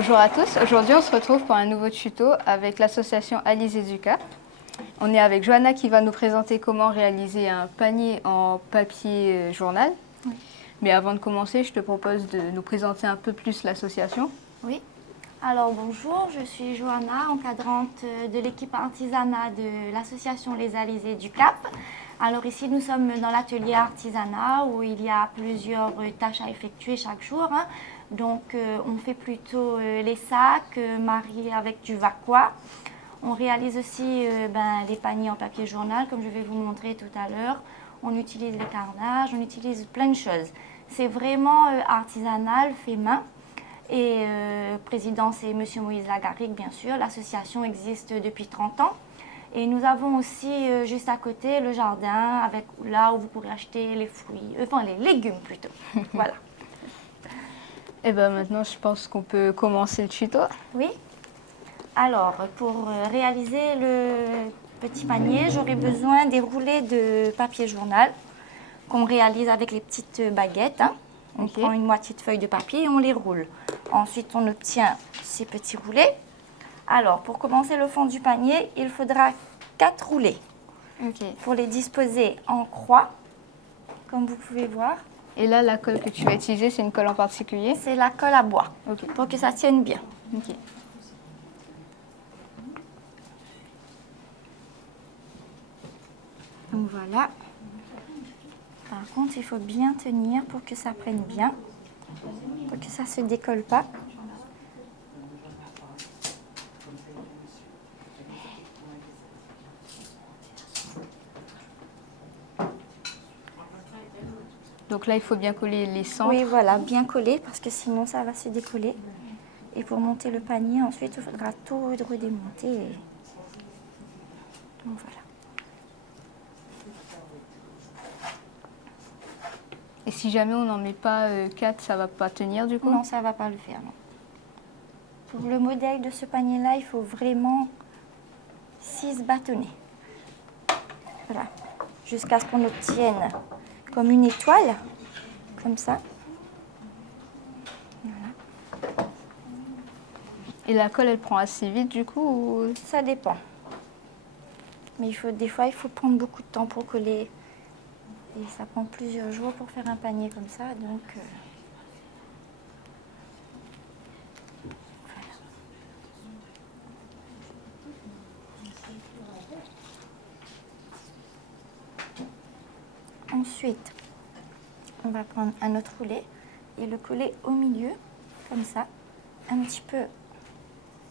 Bonjour à tous, aujourd'hui on se retrouve pour un nouveau tuto avec l'association Alizé Educa. On est avec Johanna qui va nous présenter comment réaliser un panier en papier journal. Oui. Mais avant de commencer, je te propose de nous présenter un peu plus l'association. Oui. Alors bonjour, je suis Johanna, encadrante de l'équipe artisanat de l'association Les Alizés du Cap. Alors ici nous sommes dans l'atelier artisanat où il y a plusieurs tâches à effectuer chaque jour. Donc on fait plutôt les sacs mariés avec du vaqua. On réalise aussi les paniers en papier journal comme je vais vous montrer tout à l'heure. On utilise le carnage, on utilise plein de choses. C'est vraiment artisanal, fait main. Et président, c'est M. Moïse Lagarrigue, bien sûr. L'association existe depuis 30 ans. Et nous avons aussi juste à côté le jardin, avec là où vous pourrez acheter les fruits, enfin les légumes plutôt. Voilà. Et bien maintenant, je pense qu'on peut commencer le tuto. Oui. Alors, pour réaliser le petit panier, j'aurai besoin des roulés de papier journal qu'on réalise avec les petites baguettes. On prend une moitié de feuilles de papier et on les roule. Ensuite, on obtient ces petits roulés. Alors, pour commencer le fond du panier, il faudra 4 roulés. Pour les disposer en croix, comme vous pouvez voir. Et là, la colle que tu vas utiliser, c'est une colle en particulier? C'est la colle à bois, pour que ça tienne bien. Donc voilà. Par contre, il faut bien tenir pour que ça prenne bien, pour que ça ne se décolle pas. Donc là, il faut bien coller les centres. Oui, voilà, bien coller parce que sinon ça va se décoller. Et pour monter le panier, ensuite, il faudra tout redémonter. Donc voilà. Et si jamais on n'en met pas 4, ça va pas tenir du coup? Non, ça va pas le faire. Non. Pour le modèle de ce panier-là, il faut vraiment 6 bâtonnets. Voilà. Jusqu'à ce qu'on obtienne comme une étoile, comme ça. Voilà. Et la colle, elle prend assez vite du coup ou... Ça dépend. Mais des fois, il faut prendre beaucoup de temps pour coller. Et ça prend plusieurs jours pour faire un panier comme ça. Donc, voilà. Ensuite, on va prendre un autre roulet et le coller au milieu, comme ça, un petit peu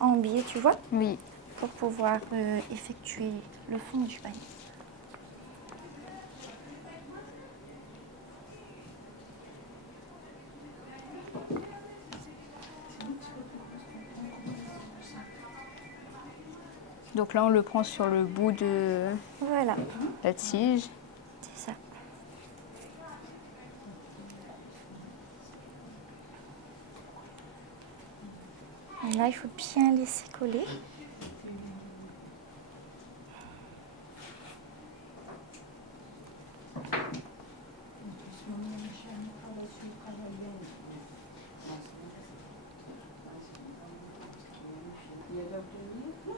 en biais, tu vois? Oui. Pour pouvoir effectuer le fond du panier. Donc là, on le prend sur le bout de Voilà. la tige. C'est ça. Et là, il faut bien laisser coller.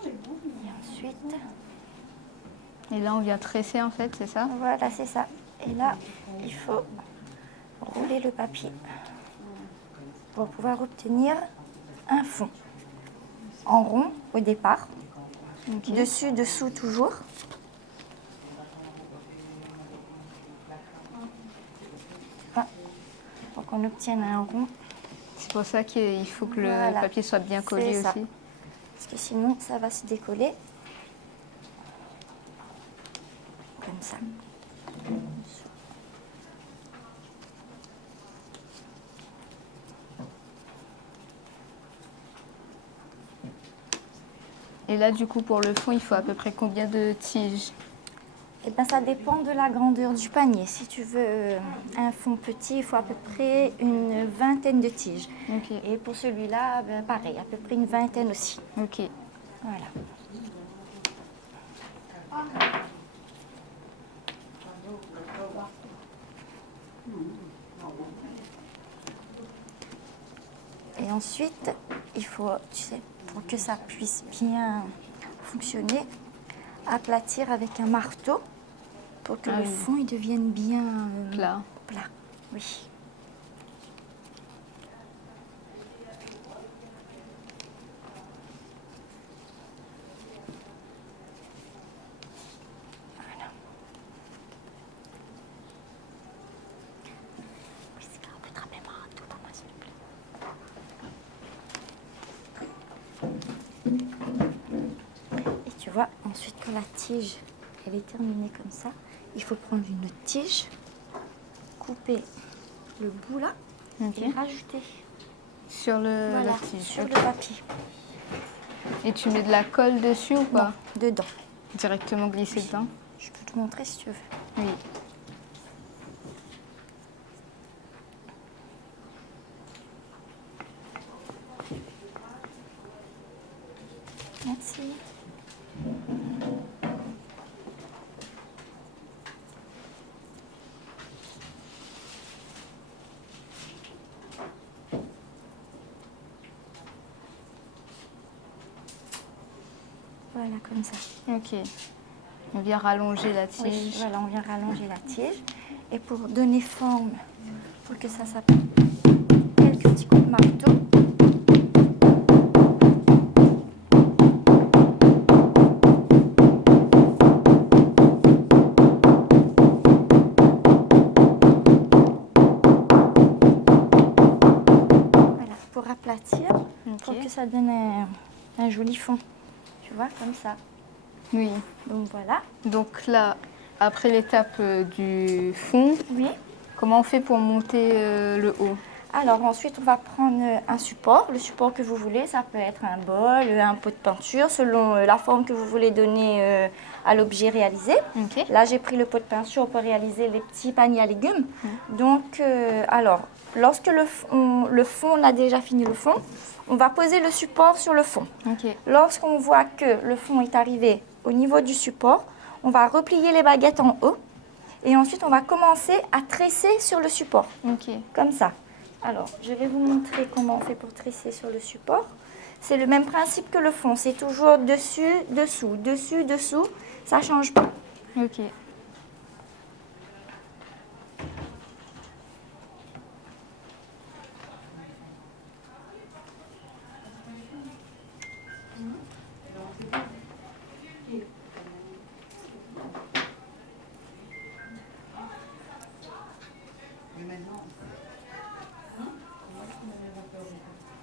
Et ensuite... Et là, on vient tresser en fait, c'est ça? Voilà, c'est ça. Et là, il faut rouler le papier pour pouvoir obtenir un fond en rond au départ. Dessus, dessous toujours. Voilà. Pour qu'on obtienne un rond. C'est pour ça qu'il faut que le papier soit bien collé aussi. Parce que sinon, ça va se décoller. Comme ça. Et là, du coup, pour le fond, il faut à peu près combien de tiges? Eh bien, ça dépend de la grandeur du panier. Si tu veux un fond petit, il faut à peu près une vingtaine de tiges. Et pour celui-là, pareil, à peu près une vingtaine aussi. Voilà. Et ensuite, il faut, tu sais, pour que ça puisse bien fonctionner, aplatir avec un marteau pour que le fond il devienne bien Plat. plat. Oui. Voilà. Oui, c'est on peut te ramener un marteau pour moi, s'il te plaît. Et tu vois, ensuite quand la tige elle est terminée comme ça, il faut prendre une autre tige, couper le bout là et rajouter Sur le voilà, la tige. sur le papier. Et tu mets de la colle dessus ou pas? Non, dedans. Directement glisser dedans? Je peux te montrer si tu veux. Oui. Merci. Voilà, comme ça. Ok. On vient rallonger la tige. Oui, voilà, on vient rallonger la tige. Et pour donner forme, pour que ça s'appelle quelques petits coups de marteau. Voilà, pour aplatir, pour que ça donne un joli fond. Tu vois, comme ça. Oui. Donc voilà. Donc là, après l'étape du fond, Oui. comment on fait pour monter le haut? Alors ensuite, on va prendre un support, le support que vous voulez. Ça peut être un bol, un pot de peinture, selon la forme que vous voulez donner à l'objet réalisé. Ok. Là, j'ai pris le pot de peinture pour réaliser les petits paniers à légumes. Donc, alors, lorsque le fond, on a déjà fini le fond, on va poser le support sur le fond. Ok. Lorsqu'on voit que le fond est arrivé au niveau du support, on va replier les baguettes en haut. Et ensuite, on va commencer à tresser sur le support. Ok. Comme ça. Alors, je vais vous montrer comment on fait pour tresser sur le support. C'est le même principe que le fond. C'est toujours dessus, dessous, dessus, dessous. Ça ne change pas. Ok.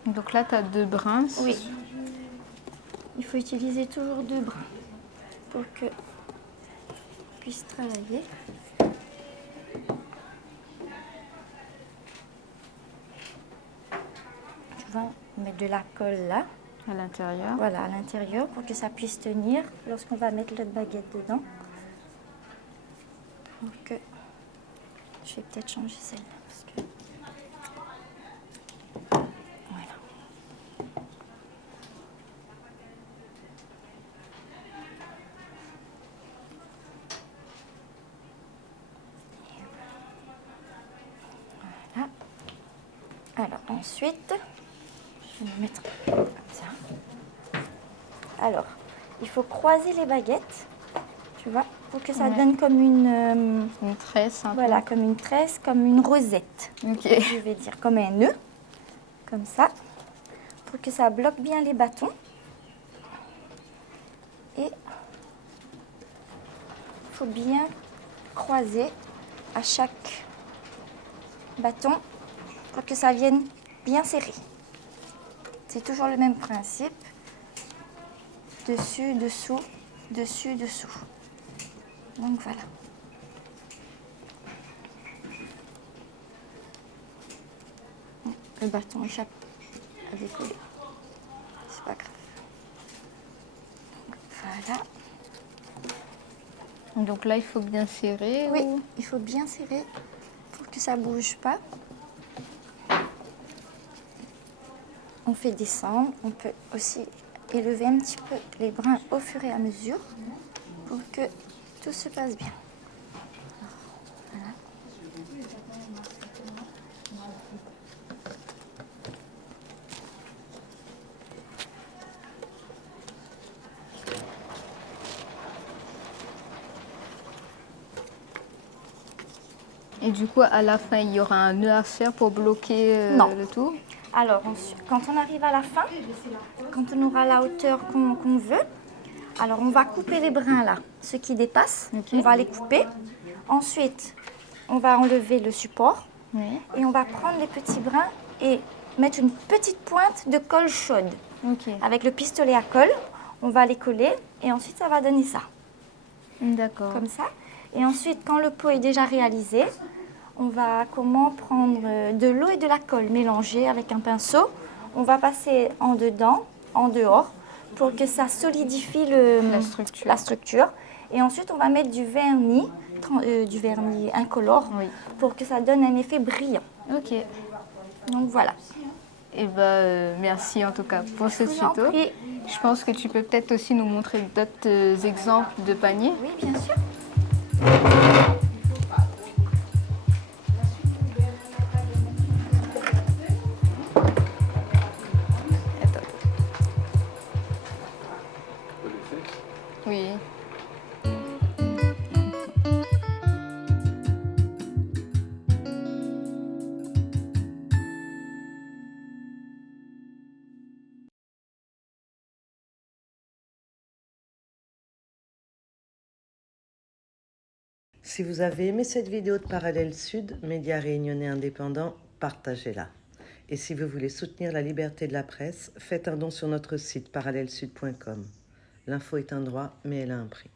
Donc là, tu as 2 brins. Oui. Il faut utiliser toujours 2 brins pour que on puisse travailler. Tu vas mettre de la colle là. À l'intérieur. Voilà, à l'intérieur pour que ça puisse tenir lorsqu'on va mettre l'autre baguette dedans. Donc, je vais peut-être changer celle-là parce que... Voilà. Voilà. Alors ensuite, je vais me mettre comme ça. Alors, il faut croiser les baguettes, tu vois, pour que ça donne comme une tresse. Voilà, comme une tresse, comme une rosette. Ok. Je vais dire comme un nœud, comme ça, pour que ça bloque bien les bâtons. Et il faut bien croiser à chaque bâton pour que ça vienne bien serré. C'est toujours le même principe. Dessus, dessous, dessus, dessous. Donc voilà. Le bâton échappe à décoller. C'est pas grave. Voilà. Donc là, il faut bien serrer. Oui, ou- il faut bien serrer pour que ça ne bouge pas. On fait descendre. On peut aussi élever un petit peu les brins au fur et à mesure pour que tout se passe bien. Voilà. Et du coup, à la fin, il y aura un nœud à faire pour bloquer Non. le tout? Alors, quand on arrive à la fin, quand on aura la hauteur qu'on veut, alors on va couper les brins là, ceux qui dépassent, Ok. on va les couper. Ensuite, on va enlever le support Oui. et on va prendre les petits brins et mettre une petite pointe de colle chaude. Ok. Avec le pistolet à colle, on va les coller et ensuite ça va donner ça, D'accord. comme ça. Et ensuite, quand le pot est déjà réalisé, on va prendre de l'eau et de la colle mélangée avec un pinceau. On va passer en dedans, en dehors, pour que ça solidifie la structure. Et ensuite, on va mettre du vernis incolore, Oui. pour que ça donne un effet brillant. Ok. Donc voilà. Et ben, merci en tout cas pour ce Je vous en tuto. prie. Je pense que tu peux peut-être aussi nous montrer d'autres exemples de paniers. Oui, bien sûr. Attends. Oui. Si vous avez aimé cette vidéo de Parallèle Sud, média réunionnais indépendant, partagez-la. Et si vous voulez soutenir la liberté de la presse, faites un don sur notre site parallèlesud.com. L'info est un droit, mais elle a un prix.